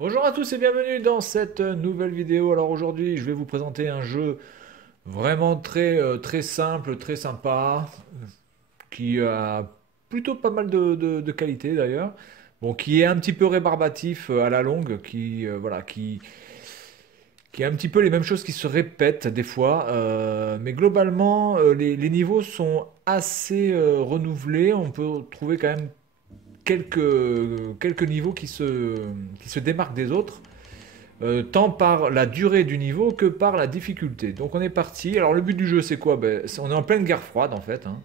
Bonjour à tous et bienvenue dans cette nouvelle vidéo. Alors aujourd'hui, je vais vous présenter un jeu vraiment très simple, très sympa, qui a plutôt pas mal de qualité d'ailleurs. Bon, qui est un petit peu rébarbatif à la longue, qui a un petit peu les mêmes choses qui se répètent des fois. Mais globalement, les niveaux sont assez renouvelés. On peut trouver quand même quelques niveaux qui se démarquent des autres. Tant par la durée du niveau que par la difficulté. Donc on est parti. Alors le but du jeu c'est quoi? On est en pleine guerre froide en fait, hein.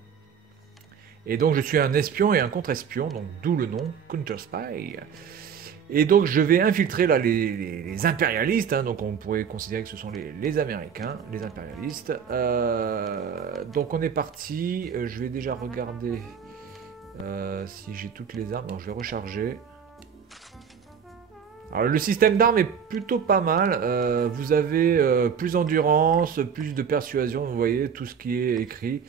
Et donc je suis un espion et un contre-espion, donc d'où le nom Counter Spy. Et donc je vais infiltrer là les impérialistes, hein. Donc on pourrait considérer que ce sont les Américains, les impérialistes. Donc on est parti. Je vais déjà regarder si j'ai toutes les armes. Donc je vais recharger. Alors, le système d'armes est plutôt pas mal. Vous avez plus d'endurance, plus de persuasion, vous voyez tout ce qui est écrit.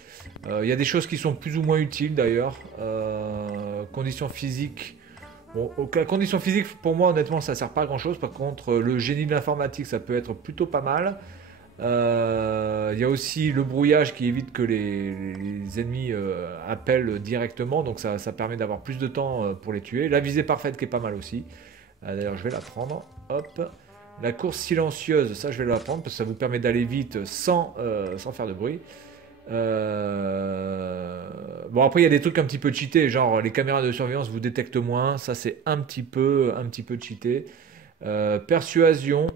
Il y a des choses qui sont plus ou moins utiles d'ailleurs. Conditions physiques. Bon, conditions physiques, pour moi, honnêtement, ça sert pas à grand chose. Par contre, le génie de l'informatique, ça peut être plutôt pas mal. Il y a aussi le brouillage qui évite que les ennemis appellent directement. Donc, ça permet d'avoir plus de temps pour les tuer. La visée parfaite qui est pas mal aussi. D'ailleurs, je vais la prendre. Hop. La course silencieuse, ça je vais la prendre parce que ça vous permet d'aller vite sans faire de bruit. Bon, après, il y a des trucs un petit peu cheatés, genre les caméras de surveillance vous détectent moins. Ça, c'est un petit peu cheaté. Persuasion.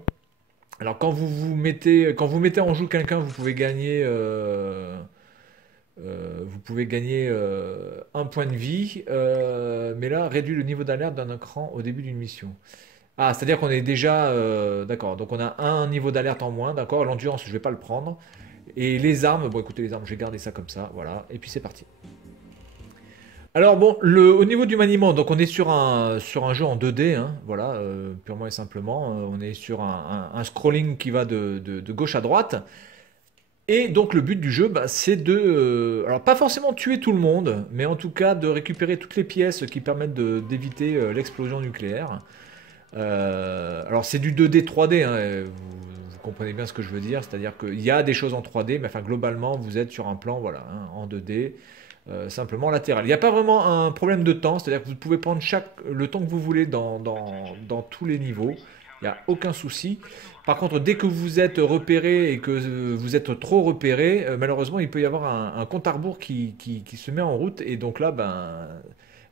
Alors, quand vous mettez en joue quelqu'un, vous pouvez gagner un point de vie, mais là, réduit le niveau d'alerte d'un écran au début d'une mission. Ah, c'est-à-dire qu'on est déjà... d'accord, donc on a un niveau d'alerte en moins, d'accord. L'endurance, je ne vais pas le prendre. Et les armes, bon écoutez, les armes, j'ai gardé ça comme ça, voilà. Et puis c'est parti. Alors bon, au niveau du maniement, donc on est sur un jeu en 2D, hein, voilà, purement et simplement. On est sur un scrolling qui va de gauche à droite. Et donc le but du jeu, c'est alors pas forcément tuer tout le monde, mais en tout cas de récupérer toutes les pièces qui permettent d'éviter l'explosion nucléaire. Alors c'est du 2D 3D, hein, vous comprenez bien ce que je veux dire, c'est-à-dire qu'il y a des choses en 3D, mais enfin globalement vous êtes sur un plan, voilà, hein, en 2D, simplement latéral. Il n'y a pas vraiment un problème de temps, c'est-à-dire que vous pouvez prendre le temps que vous voulez dans tous les niveaux, il n'y a aucun souci. Par contre, dès que vous êtes repéré et que vous êtes trop repéré, malheureusement, il peut y avoir un compte à rebours qui se met en route. Et donc là,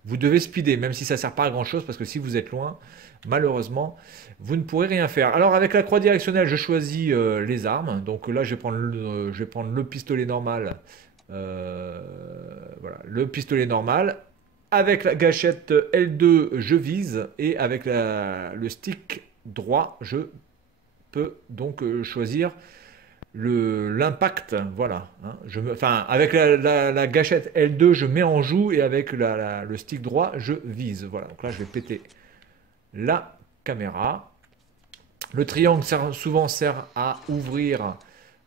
vous devez speeder, même si ça ne sert pas à grand-chose, parce que si vous êtes loin, malheureusement, vous ne pourrez rien faire. Alors avec la croix directionnelle, je choisis les armes. Donc là, je vais prendre le pistolet normal. Voilà, le pistolet normal. Avec la gâchette L2, je vise. Et avec le stick droit, je peut donc choisir l'impact, voilà, hein. Enfin, avec la gâchette L2, je mets en joue et avec le stick droit, je vise. Voilà, donc là, je vais péter la caméra. Le triangle souvent sert à ouvrir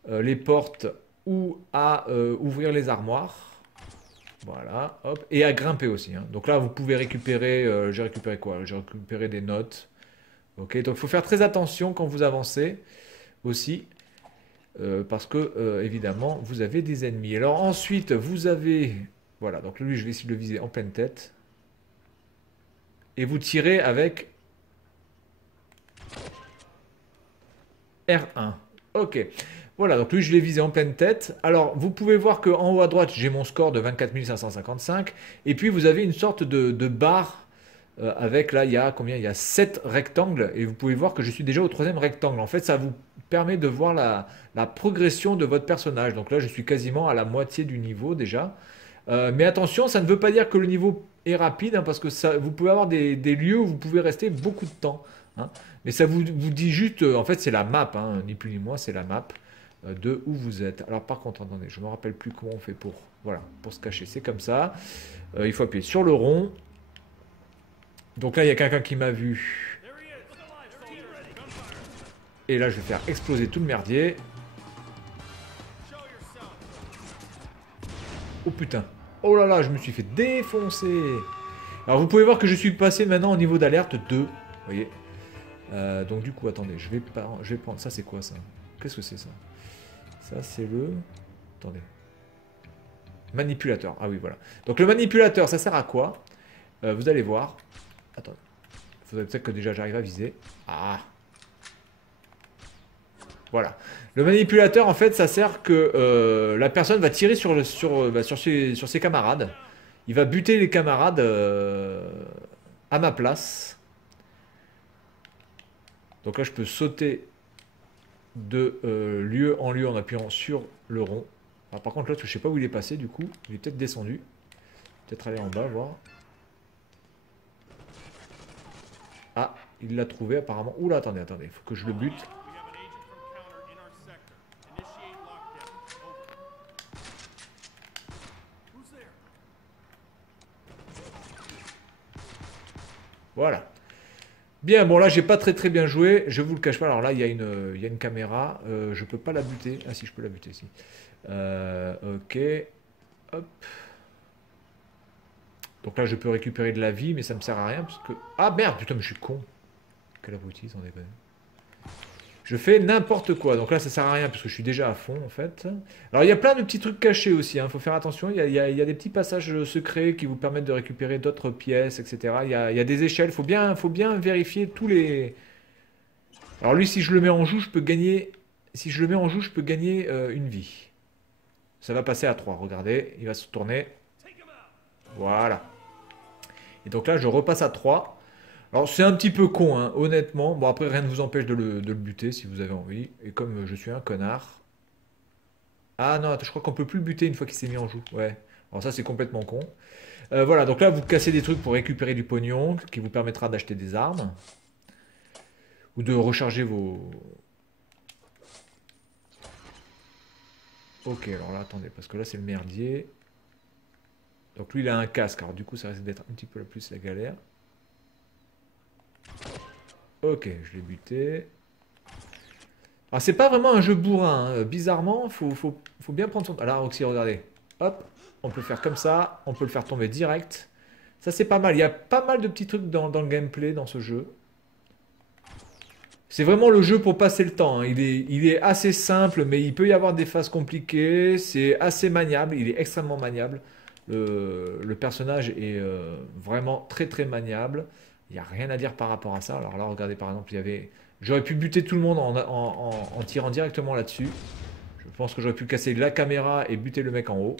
les portes ou à ouvrir les armoires. Voilà, hop, et à grimper aussi, hein. Donc là, vous pouvez récupérer, j'ai récupéré quoi? J'ai récupéré des notes. Ok, donc il faut faire très attention quand vous avancez aussi, parce que évidemment vous avez des ennemis. Alors ensuite vous avez, voilà, donc lui je vais essayer de le viser en pleine tête, et vous tirez avec R1. Ok, voilà, donc lui je l'ai visé en pleine tête. Alors vous pouvez voir qu'en haut à droite j'ai mon score de 24 555, et puis vous avez une sorte de barre. Avec là, il y a combien? Il y a 7 rectangles et vous pouvez voir que je suis déjà au troisième rectangle. En fait, ça vous permet de voir la progression de votre personnage. Donc là, je suis quasiment à la moitié du niveau déjà. Mais attention, ça ne veut pas dire que le niveau est rapide, hein, parce que vous pouvez avoir des lieux où vous pouvez rester beaucoup de temps, hein. Mais ça vous dit juste, en fait, c'est la map, hein, ni plus ni moins, c'est la map de où vous êtes. Alors par contre, attendez, je ne me rappelle plus comment on fait pour se cacher. C'est comme ça. Il faut appuyer sur le rond. Donc là, il y a quelqu'un qui m'a vu. Et là, je vais faire exploser tout le merdier. Oh putain. Oh là là, je me suis fait défoncer. Alors vous pouvez voir que je suis passé maintenant au niveau d'alerte 2. Vous voyez. Donc du coup, attendez, je vais prendre... Ça, c'est quoi, ça? Qu'est-ce que c'est, ça? Ça, c'est le... Attendez. Manipulateur. Ah oui, voilà. Donc le manipulateur, ça sert à quoi? Vous allez voir. Attends. Il faudrait peut-être que déjà j'arrive à viser. Ah. Voilà. Le manipulateur, en fait, ça sert que la personne va tirer sur ses camarades. Il va buter les camarades à ma place. Donc là, je peux sauter de lieu en lieu en appuyant sur le rond. Alors, par contre, là, je sais pas où il est passé, du coup. Il est peut-être descendu. Peut-être aller en bas, voir. Ah, il l'a trouvé, apparemment. Oula, attendez, il faut que je le bute. Voilà. Bien, bon là j'ai pas très bien joué, je vous le cache pas. Alors là il y a une caméra, je peux pas la buter. Ah si, je peux la buter, si. Ok, hop. Donc là je peux récupérer de la vie, mais ça me sert à rien parce que... Ah merde, putain, mais je suis con. Quelle abruti, sans déconner. Je fais n'importe quoi, donc là ça sert à rien parce que je suis déjà à fond en fait. Alors il y a plein de petits trucs cachés aussi, il faut faire attention, il y a des petits passages secrets qui vous permettent de récupérer d'autres pièces, etc. Il y a des échelles, faut bien vérifier tous les... Alors lui, si je le mets en joue, je peux gagner... Si je le mets en joue, je peux gagner une vie. Ça va passer à 3, regardez, il va se tourner. Voilà. Et donc là, je repasse à 3. Alors c'est un petit peu con, hein, honnêtement. Bon, après, rien ne vous empêche de le buter si vous avez envie. Et comme je suis un connard... Ah non, attends, je crois qu'on peut plus le buter une fois qu'il s'est mis en joue. Ouais. Alors ça, c'est complètement con. Voilà, donc là, vous cassez des trucs pour récupérer du pognon, qui vous permettra d'acheter des armes. Ou de recharger vos... Ok, alors là, attendez, parce que là, c'est le merdier. Donc lui, il a un casque, alors du coup, ça risque d'être un petit peu plus la galère. Ok, je l'ai buté. Alors, c'est pas vraiment un jeu bourrin, hein. Bizarrement, faut bien prendre son... Alors, Roxy, regardez. Hop, on peut faire comme ça, on peut le faire tomber direct. Ça, c'est pas mal. Il y a pas mal de petits trucs dans le gameplay, dans ce jeu. C'est vraiment le jeu pour passer le temps, hein. Il est assez simple, mais il peut y avoir des phases compliquées. C'est assez maniable, il est extrêmement maniable. Le personnage est vraiment très maniable. Il n'y a rien à dire par rapport à ça. Alors là, regardez par exemple, j'aurais pu buter tout le monde en tirant directement là-dessus. Je pense que j'aurais pu casser la caméra et buter le mec en haut.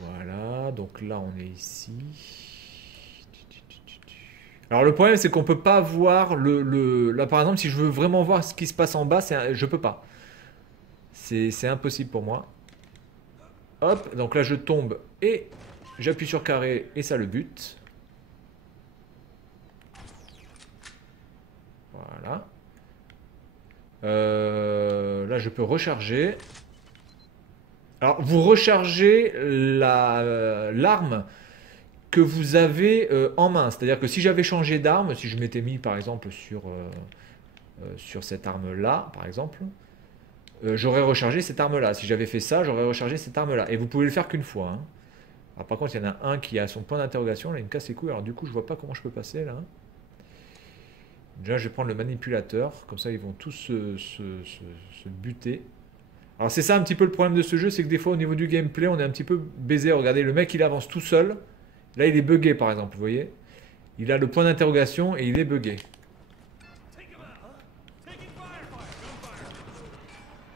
Voilà, donc là on est ici. Alors le problème c'est qu'on peut pas voir Là par exemple si je veux vraiment voir ce qui se passe en bas, je peux pas. C'est impossible pour moi. Hop, donc là je tombe et j'appuie sur carré et ça le bute. Voilà. Là je peux recharger. Alors vous rechargez l'arme que vous avez en main. C'est-à-dire que si j'avais changé d'arme, si je m'étais mis par exemple sur cette arme-là, par exemple, j'aurais rechargé cette arme-là. Si j'avais fait ça, j'aurais rechargé cette arme-là. Et vous pouvez le faire qu'une fois, hein. Alors par contre, il y en a un qui a son point d'interrogation, là, il me casse les couilles. Alors du coup, je vois pas comment je peux passer, là. Déjà, je vais prendre le manipulateur. Comme ça, ils vont tous se buter. Alors c'est ça un petit peu le problème de ce jeu, c'est que des fois, au niveau du gameplay, on est un petit peu baisé. Regardez, le mec, il avance tout seul. Là, il est buggé, par exemple, vous voyez. Il a le point d'interrogation et il est buggé.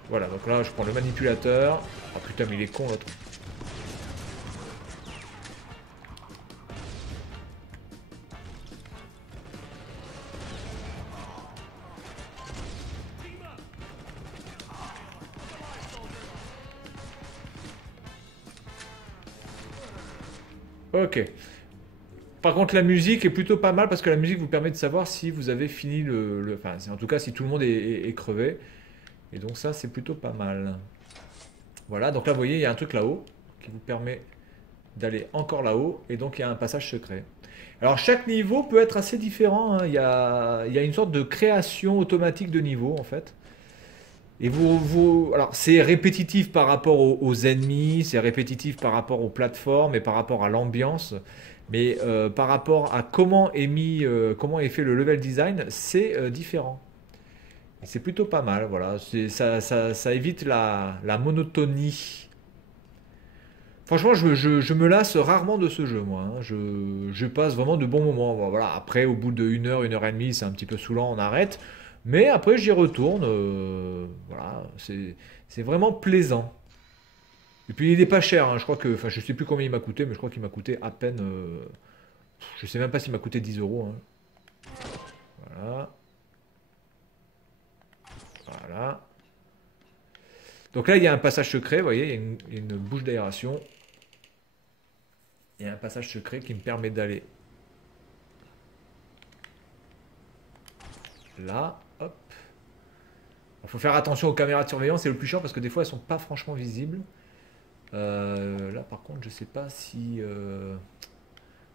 Voilà, donc là, je prends le manipulateur. Ah putain, mais il est con, l'autre. Ok. Par contre, la musique est plutôt pas mal parce que la musique vous permet de savoir si vous avez fini enfin, en tout cas, si tout le monde est crevé. Et donc ça, c'est plutôt pas mal. Voilà, donc là, vous voyez, il y a un truc là-haut qui vous permet d'aller encore là-haut. Et donc, il y a un passage secret. Alors, chaque niveau peut être assez différent, hein. Il y a une sorte de création automatique de niveau, en fait. Et alors, c'est répétitif par rapport aux ennemis, c'est répétitif par rapport aux plateformes et par rapport à l'ambiance. Mais par rapport à comment est fait le level design, c'est différent. Et c'est plutôt pas mal, voilà. Ça évite la monotonie. Franchement, je me lasse rarement de ce jeu, moi, hein. Je passe vraiment de bons moments. Bon, voilà. Après, au bout de 1 heure et demie, c'est un petit peu saoulant, on arrête. Mais après, j'y retourne. Voilà, c'est vraiment plaisant. Et puis, il est pas cher, hein. Je crois que, enfin, je sais plus combien il m'a coûté, mais je crois qu'il m'a coûté à peine. Je sais même pas s'il m'a coûté 10 euros, hein. Voilà, voilà. Donc là, il y a un passage secret, vous voyez, il y a une bouche d'aération. Il y a un passage secret qui me permet d'aller là, hop. Il faut faire attention aux caméras de surveillance, c'est le plus chiant parce que des fois elles sont pas franchement visibles. Là par contre, je sais pas si.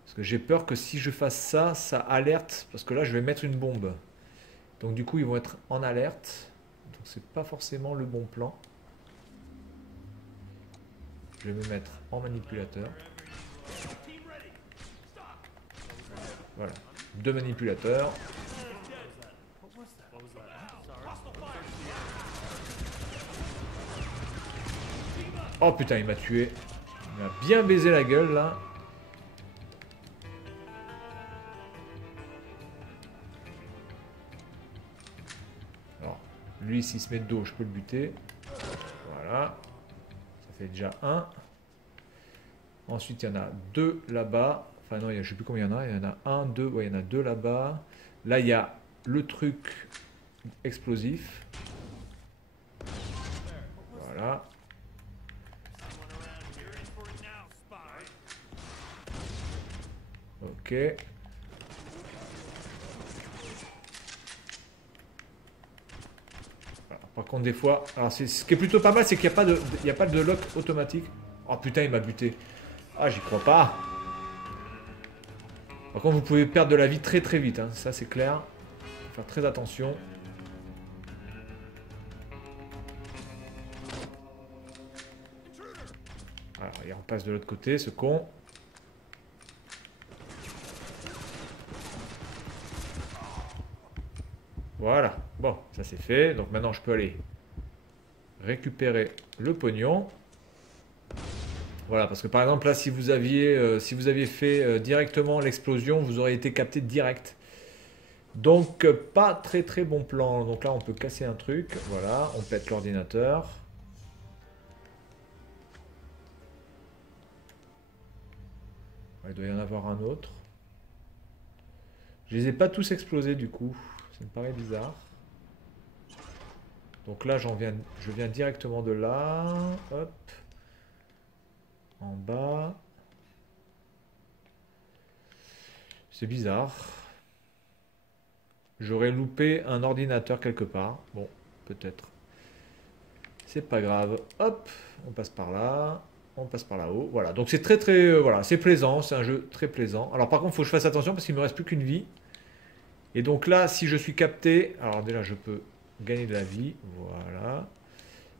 Parce que j'ai peur que si je fasse ça, ça alerte. Parce que là, je vais mettre une bombe. Donc du coup, ils vont être en alerte. Donc c'est pas forcément le bon plan. Je vais me mettre en manipulateur. Voilà. 2 manipulateurs. Oh putain, il m'a tué. Il m'a bien baisé la gueule là. Alors, lui, s'il se met de dos, je peux le buter. Voilà. Ça fait déjà un. Ensuite, il y en a deux là-bas. Enfin, non, je ne sais plus combien il y en a. Il y en a un, deux. Ouais, il y en a deux là-bas. Là, il y a le truc explosif. Voilà. Ok. Alors, par contre, des fois... Alors, ce qui est plutôt pas mal, c'est qu'il n'y a, il y a pas de lock automatique. Oh putain, il m'a buté. Ah, j'y crois pas. Par contre, vous pouvez perdre de la vie très très vite, hein. Ça, c'est clair. Faut faire très attention. Alors, il repasse de l'autre côté, ce con. Voilà. Bon, ça c'est fait. Donc maintenant, je peux aller récupérer le pognon. Voilà, parce que par exemple, là, si vous aviez fait directement l'explosion, vous auriez été capté direct. Donc, pas très très bon plan. Donc là, on peut casser un truc. Voilà, on pète l'ordinateur. Il doit y en avoir un autre. Je les ai pas tous explosés du coup. Ça me paraît bizarre. Donc là, je viens directement de là. Hop. En bas. C'est bizarre. J'aurais loupé un ordinateur quelque part. Bon, peut-être. C'est pas grave. Hop, on passe par là. On passe par là-haut. Voilà, donc c'est très très... voilà, c'est plaisant. C'est un jeu très plaisant. Alors par contre, il faut que je fasse attention parce qu'il me reste plus qu'une vie. Et donc là, si je suis capté... Alors déjà, je peux gagner de la vie. Voilà.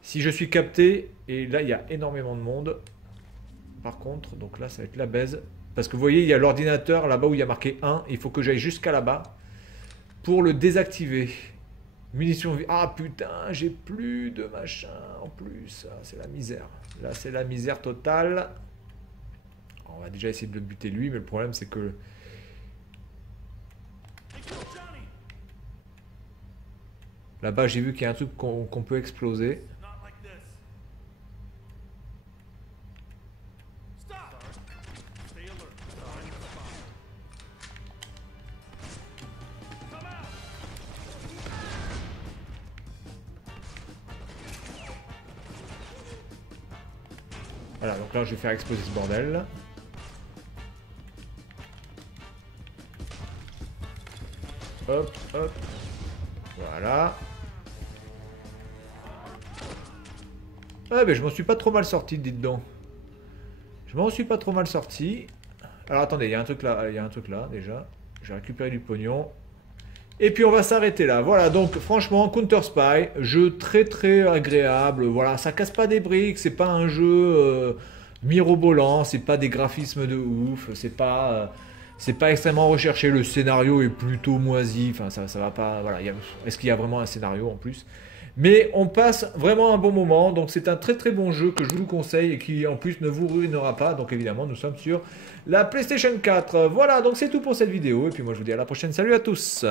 Si je suis capté, et là, il y a énormément de monde. Par contre, donc là, ça va être la baise. Parce que vous voyez, il y a l'ordinateur là-bas où il y a marqué 1. Il faut que j'aille jusqu'à là-bas pour le désactiver. Munitions... Ah putain, j'ai plus de machin en plus. Ah, c'est la misère. Là, c'est la misère totale. On va déjà essayer de le buter lui, mais le problème, c'est que... Là-bas, j'ai vu qu'il y a un truc qu'on peut exploser. Voilà, donc là, je vais faire exploser ce bordel. Hop, hop. Voilà. Ah, ben je m'en suis pas trop mal sorti, dites donc. Je m'en suis pas trop mal sorti. Alors attendez, il y a un truc là, déjà. J'ai récupéré du pognon. Et puis on va s'arrêter là. Voilà, donc franchement, Counter Spy, jeu très très agréable. Voilà, ça casse pas des briques, c'est pas un jeu mirobolant, c'est pas des graphismes de ouf, c'est pas extrêmement recherché, le scénario est plutôt moisi, enfin ça va pas, voilà, est-ce qu'il y a vraiment un scénario en plus? Mais on passe vraiment un bon moment, donc c'est un très très bon jeu que je vous conseille et qui en plus ne vous ruinera pas, donc évidemment nous sommes sur la PlayStation 4. Voilà, donc c'est tout pour cette vidéo, et puis moi je vous dis à la prochaine, salut à tous!